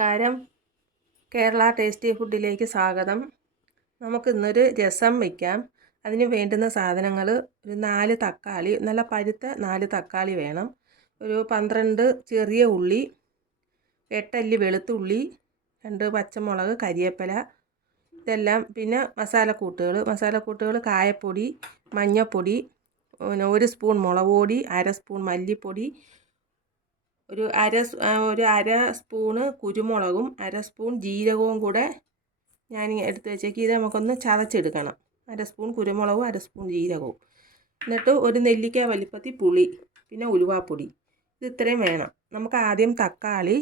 നമസ്കാരം. കേരള ടേസ്റ്റി ഫുഡിലേക്ക് സ്വാഗതം. നമുക്കിന്നൊരു രസം വയ്ക്കാം. അതിന് വേണ്ടുന്ന സാധനങ്ങൾ: ഒരു 4 തക്കാളി, നല്ല പഴുത്ത 4 തക്കാളി വേണം. ഒരു 12 ചെറിയ ഉള്ളി, 8 അല്ലി വെളുത്തുള്ളി, 2 പച്ചമുളക്, കരിവേപ്പില, ഇതെല്ലാം. പിന്നെ മസാലക്കൂട്ടുകൾ കായപ്പൊടി, മഞ്ഞൾപ്പൊടി, 1 സ്പൂൺ മുളക് പൊടി, 1/2 സ്പൂൺ മല്ലിപ്പൊടി, ഒരു അര സ്പൂണ് കുരുമുളകും 1/2 സ്പൂൺ ജീരകവും കൂടെ ഞാൻ എടുത്ത് വെച്ചേക്ക്. ഇത് നമുക്കൊന്ന് ചതച്ചെടുക്കണം. 1/2 സ്പൂൺ കുരുമുളകും 1/2 സ്പൂൺ ജീരകവും. എന്നിട്ട് ഒരു നെല്ലിക്ക വലിപ്പത്തിൽ പുളി, പിന്നെ ഉലുവാപ്പൊടി. ഇത് ഇത്രയും വേണം. നമുക്ക് ആദ്യം തക്കാളി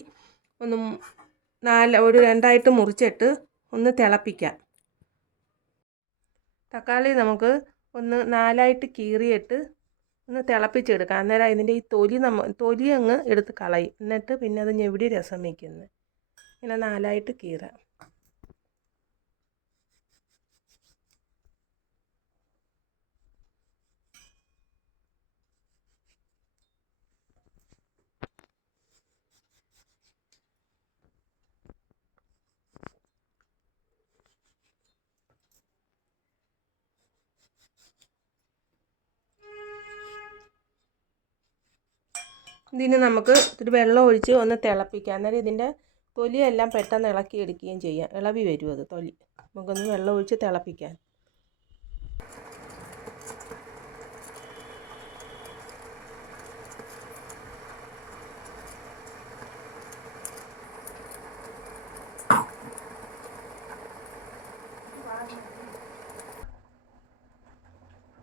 ഒരു 2ആയിട്ട് മുറിച്ചിട്ട് ഒന്ന് തിളപ്പിക്കാം. തക്കാളി നമുക്ക് ഒന്ന് 4ആയിട്ട് കീറിയിട്ട് ഒന്ന് തിളപ്പിച്ചെടുക്കാം. അന്നേരം ഇതിൻ്റെ ഈ തൊലി അങ്ങ് എടുത്ത് കളയും. എന്നിട്ട് പിന്നെ അത് ഞെവിടി രസം വയ്ക്കുന്നത്. ഇങ്ങനെ 4ആയിട്ട് കീറാം. ഇതിന് നമുക്ക് ഇത്തിരി വെള്ളം ഒഴിച്ച് ഒന്ന് തിളപ്പിക്കാം. അന്നേരം ഇതിൻ്റെ തൊലിയെല്ലാം പെട്ടെന്ന് ഇളക്കിയെടുക്കുകയും ചെയ്യാം. ഇളവി വരും അത് തൊലി. നമുക്കൊന്ന് വെള്ളം ഒഴിച്ച് തിളപ്പിക്കാം.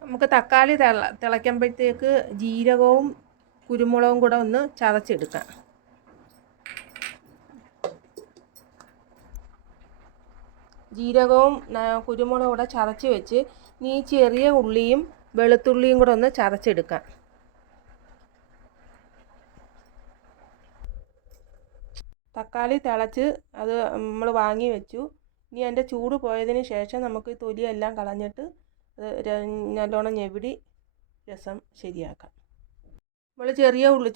നമുക്ക് തക്കാളി തിളയ്ക്കുമ്പോഴത്തേക്ക് ജീരകവും കുരുമുളകും കൂടെ ഒന്ന് ചതച്ചെടുക്കാം. ജീരകവും കുരുമുളകും കൂടെ ചതച്ച് വെച്ച് ഇനി ചെറിയ ഉള്ളിയും വെളുത്തുള്ളിയും കൂടെ ഒന്ന് ചതച്ചെടുക്കാം. തക്കാളി തിളച്ച് അത് നമ്മൾ വാങ്ങി വെച്ചു. ഇനി അതിൻ്റെ ചൂട് പോയതിന് ശേഷം നമുക്ക് ഈ തൊലിയെല്ലാം കളഞ്ഞിട്ട് നല്ലോണം ഞെവിടി രസം ശരിയാക്കാം. നമ്മൾ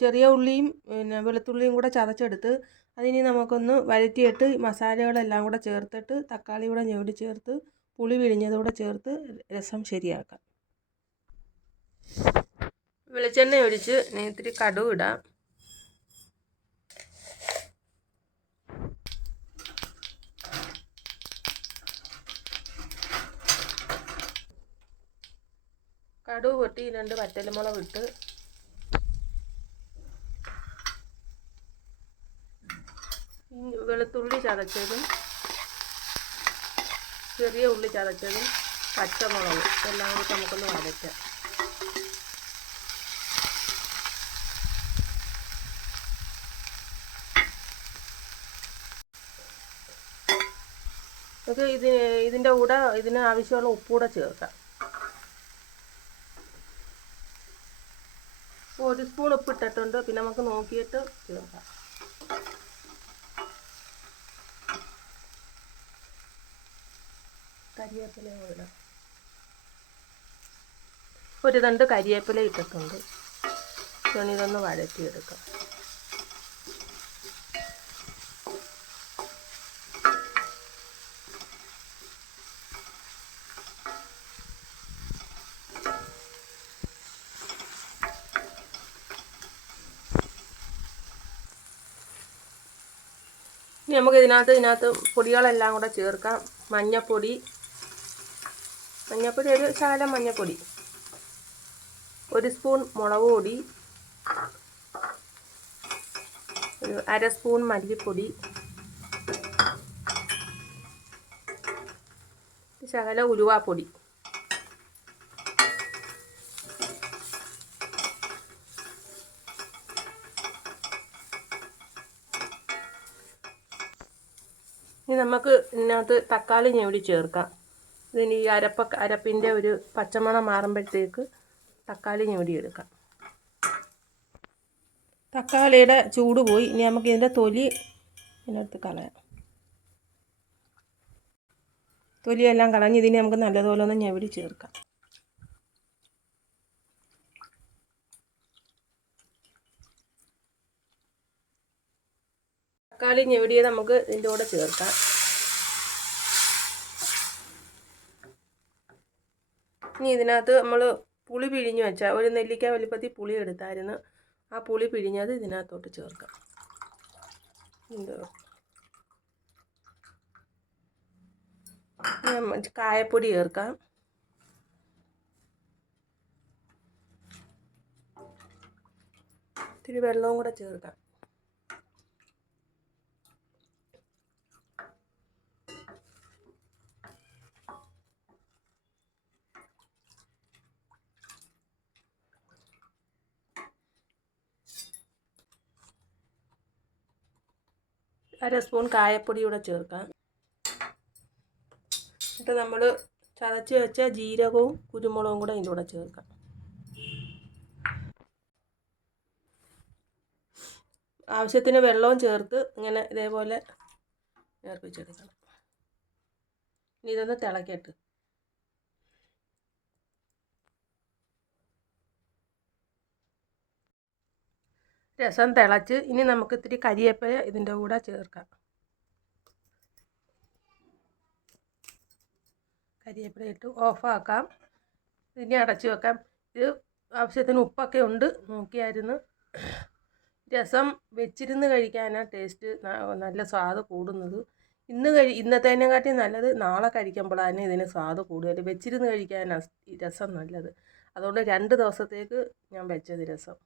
ചെറിയ ഉള്ളിയും പിന്നെ വെളുത്തുള്ളിയും കൂടെ ചതച്ചെടുത്ത് അതിനി നമുക്കൊന്ന് വഴറ്റിയിട്ട് മസാലകളെല്ലാം കൂടെ ചേർത്തിട്ട് തക്കാളി കൂടെ ഞെവിടി ചേർത്ത് പുളി പിഴിഞ്ഞതുകൂടെ ചേർത്ത് രസം ശരിയാക്കാം. വെളിച്ചെണ്ണ ഒഴിച്ച് ഇത്തിരി കടുക് ഇടാം. കടുക് പൊട്ടി 2 വറ്റൽമുളക് ഇട്ട് വെളുത്തുള്ളി ചതച്ചതും ചെറിയ ഉള്ളി ചതച്ചതും പച്ചമുളകും എല്ലാം കൂടി നമുക്കൊന്ന് വഴറ്റാം. നമുക്ക് ഇതിൻ്റെ കൂടെ ഇതിന് ആവശ്യമുള്ള ഉപ്പൂടെ ചേർക്കാം. 1 സ്പൂൺ ഉപ്പ് ഇട്ടിട്ടുണ്ട്. പിന്നെ നമുക്ക് നോക്കിയിട്ട് ചേർക്കാം. കരിവേപ്പില ഇടാം. 1 തണ്ട് കരിവേപ്പില ഇട്ടിട്ടുണ്ട്. ഇതൊന്ന് വഴറ്റിയെടുക്കാം. ഇനി നമുക്ക് ഇതിനകത്ത് പൊടികളെല്ലാം കൂടെ ചേർക്കാം. മഞ്ഞൾപ്പൊടി ഒരു ശകലം മഞ്ഞൾപ്പൊടി, 1 സ്പൂൺ മുളക് പൊടി, ഒരു 1/2 സ്പൂൺ മല്ലിപ്പൊടി, ശകലം ഉലുവാപ്പൊടി. ഇനി നമുക്ക് ഇതിനകത്ത് തക്കാളി ഞെവിടി ചേർക്കാം. ഇതിന് ഈ അരപ്പിൻ്റെ ഒരു പച്ചമണം മാറുമ്പോഴത്തേക്ക് തക്കാളി ഞെവിടി എടുക്കാം. തക്കാളിയുടെ ചൂട് പോയി. ഇനി നമുക്ക് ഇതിൻ്റെ തൊലി ഇതിനകത്ത് കളയാം. തൊലിയെല്ലാം കളഞ്ഞ് ഇതിനെ നമുക്ക് നല്ലതുപോലെ ഒന്ന് ഞെവിടി ചേർക്കാം. തക്കാളി ഞെവിടിയത് നമുക്ക് ഇതിൻ്റെ കൂടെ ചേർക്കാം. ഇനി ഇതിനകത്ത് നമ്മൾ പുളി പിഴിഞ്ഞ് വെച്ചാൽ ഒരു നെല്ലിക്ക വലിപ്പത്തിൽ പുളി എടുത്തായിരുന്നു. ആ പുളി പിഴിഞ്ഞത് ഇതിനകത്തോട്ട് ചേർക്കാം. കായപ്പൊടി ചേർക്കാം. ഇത്തിരി വെള്ളവും കൂടെ ചേർക്കാം. അര സ്പൂൺ കായപ്പൊടി കൂടെ ചേർക്കാം. എന്നിട്ട് നമ്മൾ ചതച്ച് വെച്ച ജീരകവും കുരുമുളകും കൂടെ ഇതിൻ്റെ കൂടെ ചേർക്കാം. ആവശ്യത്തിന് വെള്ളവും ചേർത്ത് ഇങ്ങനെ ഇതേപോലെ നേർപ്പിച്ചെടുക്കണം. ഇനി ഇതൊന്ന് തിളക്കട്ടെ. രസം തിളച്ച് ഇനി നമുക്ക് ഇത്തിരി കരിയേപ്പില ഇതിൻ്റെ കൂടെ ചേർക്കാം. കരിയേപ്പില ഇട്ട് ഓഫാക്കാം. ഇനി അടച്ചു വെക്കാം. ഇത് ആവശ്യത്തിന് ഉപ്പൊക്കെ ഉണ്ട് നോക്കിയായിരുന്നു. രസം വെച്ചിരുന്ന് കഴിക്കാനാണ് ടേസ്റ്റ്, നല്ല സ്വാദ് കൂടുന്നത്. ഇന്നത്തേനെക്കാട്ടി നല്ലത് നാളെ കഴിക്കുമ്പോഴാണ് ഇതിന് സ്വാദ് കൂടുതൽ. വെച്ചിരുന്ന് കഴിക്കാനാണ് ഈ രസം നല്ലത്. അതുകൊണ്ട് 2 ദിവസത്തേക്ക് ഞാൻ വെച്ചത് രസം.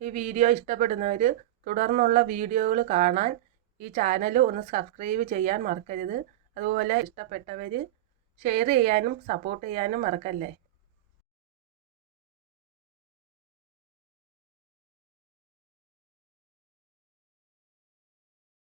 ഈ വീഡിയോ ഇഷ്ടപ്പെടുന്നവർ തുടർന്നുള്ള വീഡിയോകൾ കാണാൻ ഈ ചാനൽ ഒന്ന് സബ്സ്ക്രൈബ് ചെയ്യാൻ മറക്കരുത്. അതുപോലെ ഇഷ്ടപ്പെട്ടവർ ഷെയർ ചെയ്യാനും സപ്പോർട്ട് ചെയ്യാനും മറക്കല്ലേ.